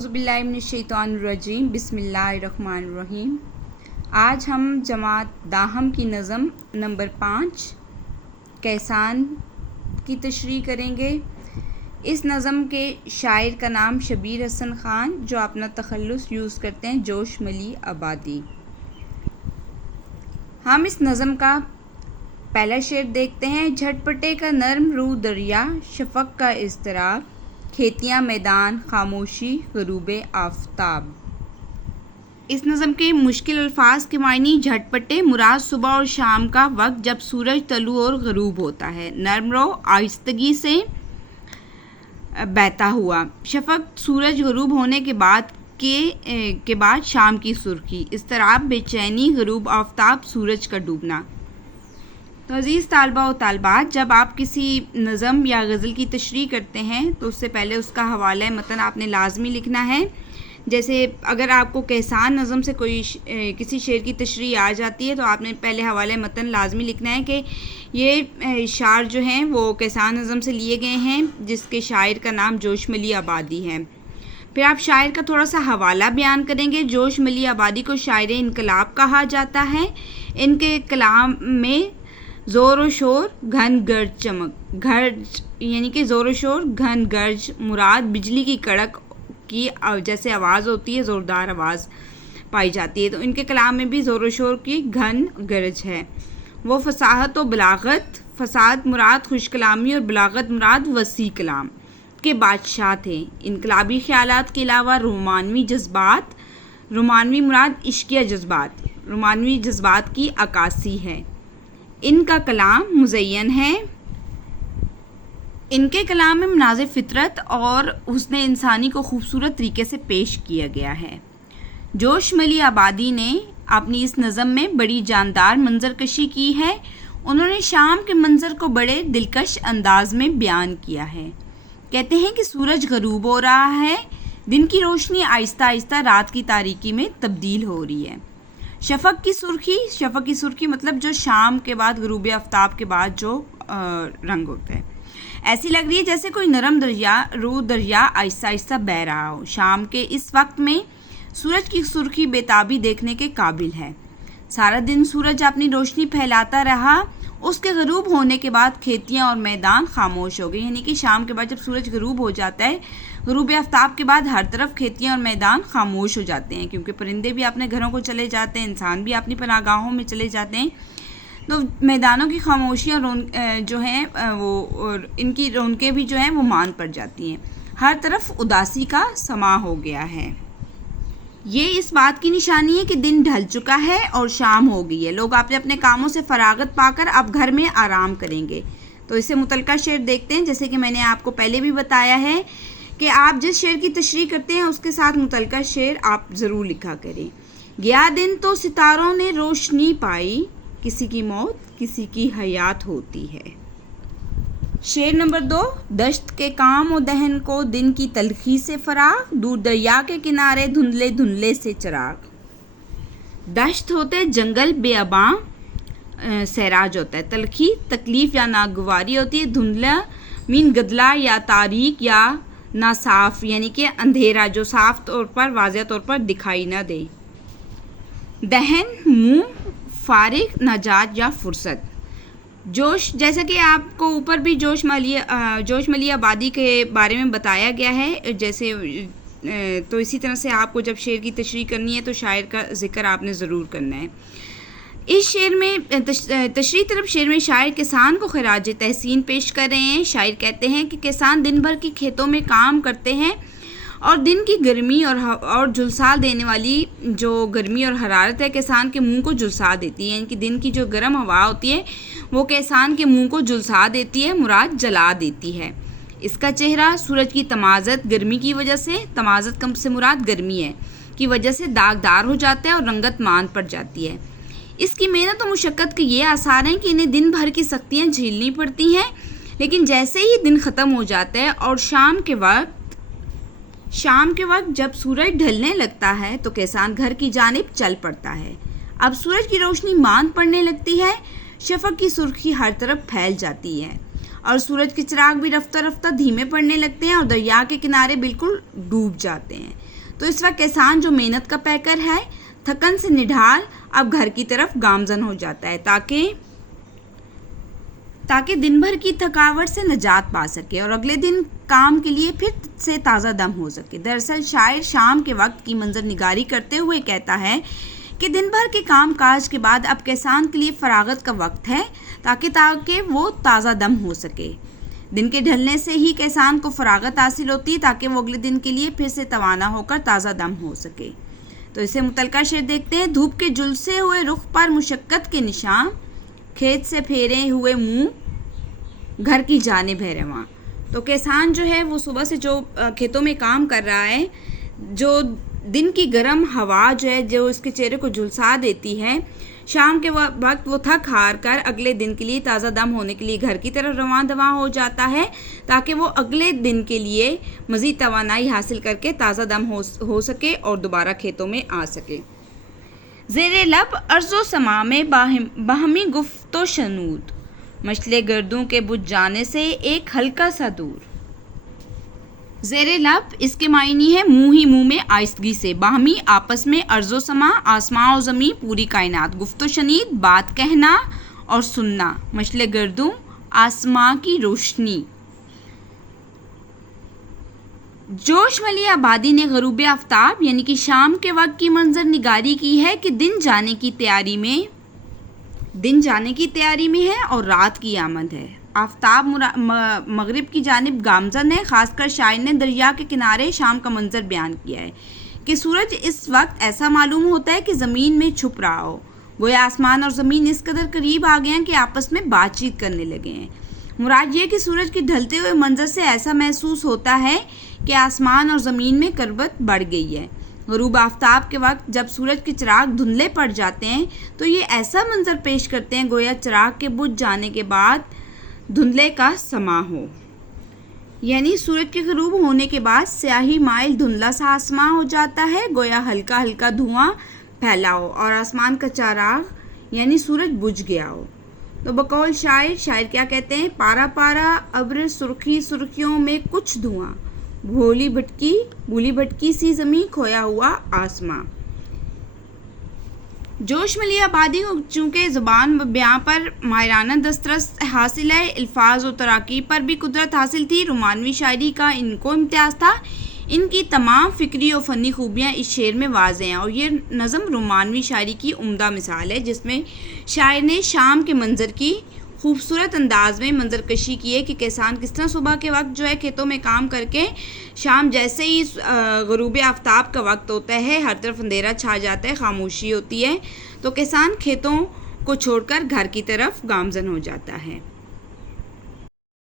اعوذ باللہ من الشیطان الرجیم، بسم اللہ الرحمن الرحیم۔ آج ہم جماعت داہم کی نظم نمبر 5 کیسان کی تشریح کریں گے۔ اس نظم کے شاعر کا نام شبیر حسن خان، جو اپنا تخلص یوز کرتے ہیں جوش ملی آبادی۔ ہم اس نظم کا پہلا شعر دیکھتے ہیں۔ جھٹپٹے کا نرم رو دریا، شفق کا اضطراب، کھیتیاں میدان خاموشی غروب آفتاب۔ اس نظم کے مشکل الفاظ کے معنی: جھٹپٹے مراد صبح اور شام کا وقت جب سورج طلوع اور غروب ہوتا ہے۔ نرم رو آہستگی سے بہتا ہوا۔ شفق سورج غروب ہونے کے بعد شام کی سرخی۔ اضطراب بے چینی، غروب آفتاب سورج کا ڈوبنا۔ تو عزیز طالبہ و طالبات، جب آپ کسی نظم یا غزل کی تشریح کرتے ہیں تو اس سے پہلے اس کا حوالہ متن آپ نے لازمی لکھنا ہے۔ جیسے اگر آپ کو کیسان نظم سے کسی شعر کی تشریح آ جاتی ہے تو آپ نے پہلے حوالہ متن لازمی لکھنا ہے کہ یہ اشعار جو ہیں وہ کیسان نظم سے لیے گئے ہیں، جس کے شاعر کا نام جوش ملی آبادی ہے۔ پھر آپ شاعر کا تھوڑا سا حوالہ بیان کریں گے۔ جوش ملی آبادی کو شاعر انقلاب کہا جاتا ہے۔ ان کے کلام میں زور و شور گھن گرج چمک، گرج یعنی کہ زور و شور، گھن گرج مراد بجلی کی کڑک کی جیسے آواز ہوتی ہے، زوردار آواز پائی جاتی ہے، تو ان کے کلام میں بھی زور و شور کی گھن گرج ہے۔ وہ فصاحت و بلاغت، فصاحت مراد خوش کلامی اور بلاغت مراد وسیع کلام کے بادشاہ تھے۔ انقلابی خیالات کے علاوہ رومانوی جذبات، رومانوی مراد عشقیہ جذبات، رومانوی جذبات کی عکاسی ہے۔ ان کا کلام مزین ہے۔ ان کے کلام میں مناظر فطرت اور حسن انسانی کو خوبصورت طریقے سے پیش کیا گیا ہے۔ جوش ملی آبادی نے اپنی اس نظم میں بڑی جاندار منظر کشی کی ہے۔ انہوں نے شام کے منظر کو بڑے دلکش انداز میں بیان کیا ہے۔ کہتے ہیں کہ سورج غروب ہو رہا ہے، دن کی روشنی آہستہ آہستہ رات کی تاریکی میں تبدیل ہو رہی ہے۔ شفق کی سرخی، شفق کی سرخی مطلب جو شام کے بعد غروب آفتاب کے بعد جو رنگ ہوتا ہے، ایسی لگ رہی ہے جیسے کوئی نرم دریا آہستہ آہستہ بہہ رہا ہو۔ شام کے اس وقت میں سورج کی سرخی بےتابی دیکھنے کے قابل ہے۔ سارا دن سورج اپنی روشنی پھیلاتا رہا، اس کے غروب ہونے کے بعد کھیتیاں اور میدان خاموش ہو گئے، یعنی کہ شام کے بعد جب سورج غروب ہو جاتا ہے، غروب آفتاب کے بعد ہر طرف کھیتیاں اور میدان خاموش ہو جاتے ہیں، کیونکہ پرندے بھی اپنے گھروں کو چلے جاتے ہیں، انسان بھی اپنی پناہ گاہوں میں چلے جاتے ہیں۔ تو میدانوں کی خاموشیاں جو ہیں وہ ان کی رونقیں بھی جو ہیں وہ مان پڑ جاتی ہیں۔ ہر طرف اداسی کا سما ہو گیا ہے۔ یہ اس بات کی نشانی ہے کہ دن ڈھل چکا ہے اور شام ہو گئی ہے۔ لوگ اپنے اپنے کاموں سے فراغت پا کر اب گھر میں آرام کریں گے۔ تو اسے متعلقہ شعر دیکھتے ہیں۔ جیسے کہ میں نے آپ کو پہلے بھی بتایا ہے کہ آپ جس شعر کی تشریح کرتے ہیں اس کے ساتھ متعلقہ شعر آپ ضرور لکھا کریں۔ گیا دن تو ستاروں نے روشنی پائی، کسی کی موت کسی کی حیات ہوتی ہے۔ شعر نمبر 2۔ دشت کے کام و دہن کو دن کی تلخی سے فراغ، دور دریا کے کنارے دھندلے دھندلے سے چراغ۔ دشت ہوتے جنگل بے اباں، سیراج ہوتا ہے۔ تلخی تکلیف یا ناگواری ہوتی ہے۔ دھندلا مین گدلا یا تاریک یا ناصاف، یعنی کہ اندھیرا جو صاف طور پر واضح طور پر دکھائی نہ دے۔ دہن منہ، فارغ نجات یا فرصت۔ جوش، جیسا کہ آپ کو اوپر بھی جوش ملی آبادی کے بارے میں بتایا گیا ہے، جیسے تو اسی طرح سے آپ کو جب شعر کی تشریح کرنی ہے تو شاعر کا ذکر آپ نے ضرور کرنا ہے۔ اس شعر میں تشریح طلب شعر میں شاعر کسان کو خراج تحسین پیش کر رہے ہیں۔ شاعر کہتے ہیں کہ کسان دن بھر کی کھیتوں میں کام کرتے ہیں اور دن کی گرمی اور جھلسا دینے والی جو گرمی اور حرارت ہے کسان کے منہ کو جھلسا دیتی ہے، یعنی کہ دن کی جو گرم ہوا ہوتی ہے وہ کسان کے منہ کو جھلسا دیتی ہے، مراد جلا دیتی ہے۔ اس کا چہرہ سورج کی تمازت گرمی کی وجہ سے، تمازت کم سے مراد گرمی ہے، کی وجہ سے داغدار ہو جاتا ہے اور رنگت مان پڑ جاتی ہے۔ اس کی محنت و مشقت کے یہ آثار ہیں کہ انہیں دن بھر کی سختیاں جھیلنی پڑتی ہیں، لیکن جیسے ہی دن ختم ہو جاتا ہے اور شام کے وقت جب سورج ڈھلنے لگتا ہے تو کسان گھر کی جانب چل پڑتا ہے۔ اب سورج کی روشنی ماند پڑنے لگتی ہے، شفق کی سرخی ہر طرف پھیل جاتی ہے اور سورج کے چراغ بھی رفتہ رفتہ دھیمے پڑنے لگتے ہیں اور دریا کے کنارے بالکل ڈوب جاتے ہیں۔ تو اس وقت کسان جو محنت کا پیکر ہے تھکن سے نڈھال اب گھر کی طرف گامزن ہو جاتا ہے تاکہ دن بھر کی تھکاوٹ سے نجات پا سکے اور اگلے دن کام کے لیے پھر سے تازہ دم ہو سکے۔ دراصل شاعر شام کے وقت کی منظر نگاری کرتے ہوئے کہتا ہے کہ دن بھر کے کام کاج کے بعد اب کسان کے لیے فراغت کا وقت ہے تاکہ وہ تازہ دم ہو سکے۔ دن کے ڈھلنے سے ہی کسان کو فراغت حاصل ہوتی ہے تاکہ وہ اگلے دن کے لیے پھر سے توانا ہو کر تازہ دم ہو سکے۔ تو اسے متعلقہ شعر دیکھتے ہیں۔ دھوپ کے جھلسے ہوئے رخ پر مشقت کے نشان، کھیت سے پھیرے ہوئے منہ گھر کی جانب ہے رواں۔ تو کسان جو ہے وہ صبح سے جو کھیتوں میں کام کر رہا ہے، جو دن کی گرم ہوا جو ہے جو اس کے چہرے کو جھلسا دیتی ہے، شام کے وقت وہ تھک ہار کر اگلے دن کے لیے تازہ دم ہونے کے لیے گھر کی طرف رواں دواں ہو جاتا ہے تاکہ وہ اگلے دن کے لیے مزید توانائی حاصل کر کے تازہ دم ہو سکے اور دوبارہ کھیتوں میں آ سکے۔ زیر لب ارض و سما میں باہمی گفت و شنود، مشعلِ گردوں کے بجھ جانے سے ایک ہلکا سا دور۔ زیر لب اس کے معنی ہے منہ ہی منہ میں آہستگی سے، باہمی آپس میں، ارض و سما آسمان و زمین پوری کائنات، گفت و شنید بات کہنا اور سننا، مشعلِ گردوں آسمان کی روشنی۔ جوش ملی آبادی نے غروب آفتاب یعنی کہ شام کے وقت کی منظر نگاری کی ہے کہ دن جانے کی تیاری میں ہے اور رات کی آمد ہے۔ آفتاب مغرب کی جانب گامزن ہے۔ خاص کر شاعر نے دریا کے کنارے شام کا منظر بیان کیا ہے کہ سورج اس وقت ایسا معلوم ہوتا ہے کہ زمین میں چھپ رہا ہو، گویا آسمان اور زمین اس قدر قریب آ گئے ہیں کہ آپس میں بات چیت کرنے لگے ہیں۔ مراد یہ کہ سورج کے ڈھلتے ہوئے منظر سے ایسا محسوس ہوتا ہے کہ آسمان اور زمین میں قربت بڑھ گئی ہے۔ غروب آفتاب کے وقت جب سورج کے چراغ دھندلے پڑ جاتے ہیں تو یہ ایسا منظر پیش کرتے ہیں گویا چراغ کے بجھ جانے کے بعد دھندلے کا سما ہو، یعنی سورج کے غروب ہونے کے بعد سیاہی مائل دھندلا سا آسمان ہو جاتا ہے، گویا ہلکا ہلکا دھواں پھیلا ہو اور آسمان کا چراغ یعنی سورج بجھ گیا ہو۔ تو بقول شاعر کیا کہتے ہیں؟ پارا پارا ابر سرخی سرخیوں میں کچھ دھواں، بھولی بھٹکی سی زمین کھویا ہوا آسماں۔ جوش ملی آبادی کو چونکہ زبان بیاں پر ماہرانہ دسترس حاصل ہے، الفاظ و تراکیب پر بھی قدرت حاصل تھی، رومانوی شاعری کا ان کو امتیاز تھا۔ ان کی تمام فکری و فنی خوبیاں اس شعر میں واضح ہیں اور یہ نظم رومانوی شاعری کی عمدہ مثال ہے جس میں شاعر نے شام کے منظر کی خوبصورت انداز میں منظر کشی کی ہے کہ کسان کس طرح صبح کے وقت جو ہے کھیتوں میں کام کر کے شام جیسے ہی غروب آفتاب کا وقت ہوتا ہے، ہر طرف اندھیرا چھا جاتا ہے، خاموشی ہوتی ہے، تو کسان کھیتوں کو چھوڑ کر گھر کی طرف گامزن ہو جاتا ہے۔